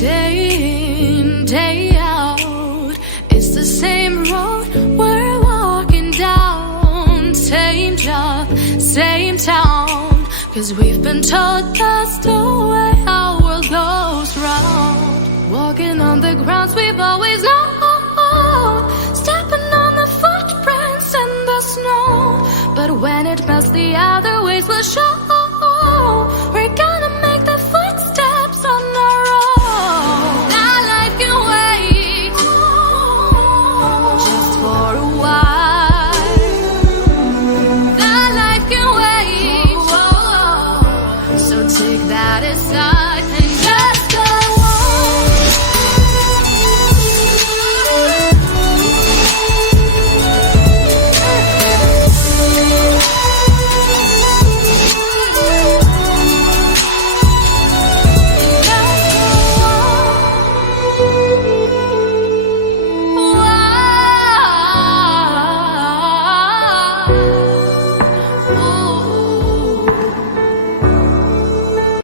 Day in, day out, it's the same road we're walking down. Same job, same town, 'cause we've been told that's the way our world goes round. Walking on the grounds we've always known, stepping on the footprints in the snow. But when it melts, the other ways will show.